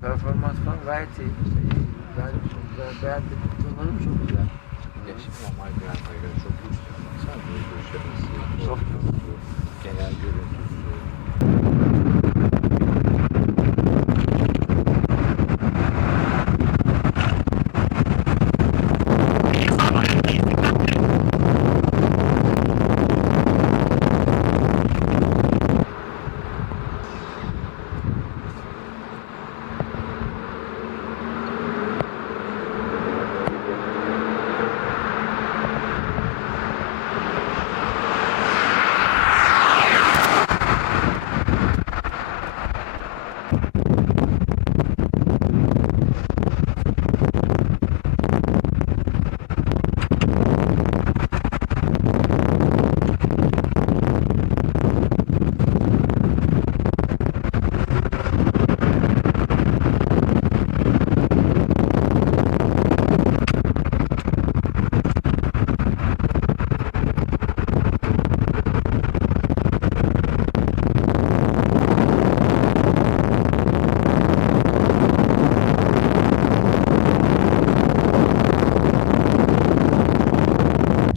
performans falan gayet iyi. Ben, ben beğendim. Donanım çok güzel. Geçim normal bir göre çok üst. Sen böyle döşemesi, Çok. genel görüntüsü.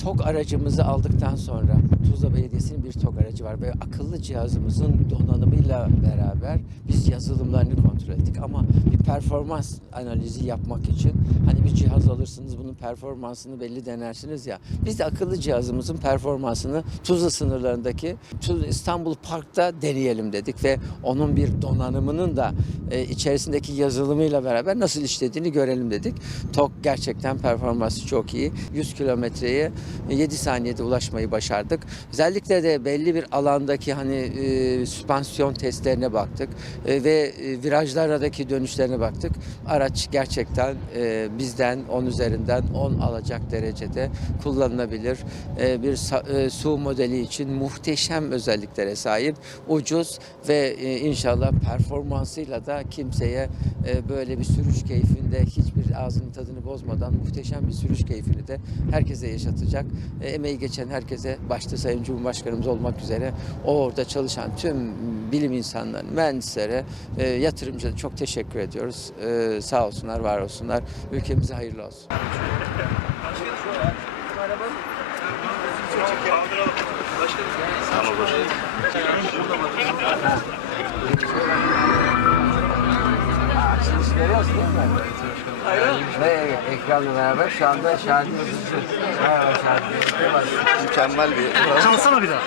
TOG aracımızı aldıktan sonra Tuzla Belediyesi'nin bir TOG aracı var ve akıllı cihazımızın donanımıyla beraber biz yazılımlarını kontrol ettik. Ama bir performans analizi yapmak için hani bir cihaz alırsınız bunun performansını belli denersiniz ya biz de akıllı cihazımızın performansını Tuzla sınırlarındaki Tuzla İstanbul Park'ta deneyelim dedik ve onun bir donanımının da e, içerisindeki yazılımıyla beraber nasıl işlediğini görelim dedik. TOG gerçekten performansı çok iyi. 100 kilometreye 7 saniyede ulaşmayı başardık. Özellikle de belli bir alandaki hani e, süspansiyon testlerine baktık e, ve e, virajlardaki dönüşlerine baktık. Araç gerçekten e, bizden 10 üzerinden 10 alacak derecede kullanılabilir. E, bir e, su modeli için muhteşem özelliklere sahip, ucuz ve e, inşallah performansıyla da kimseye e, böyle bir sürüş keyfinde hiçbir ağzının tadını bozmadan muhteşem bir sürüş keyfini de herkese yaşatacak. E, emeği geçen herkese başta Sayın Cumhurbaşkanımız olmak üzere orada çalışan tüm bilim insanlarına, mühendislere, e, yatırımcılara çok teşekkür ediyoruz. E, sağ olsunlar, var olsunlar. Ülkemize hayırlı olsun. Görüyoruz değil mi? Ve ekranla beraber şu anda Şadi Yazıcı. Merhaba Şadi. Mükemmel bir Çalsana bir daha.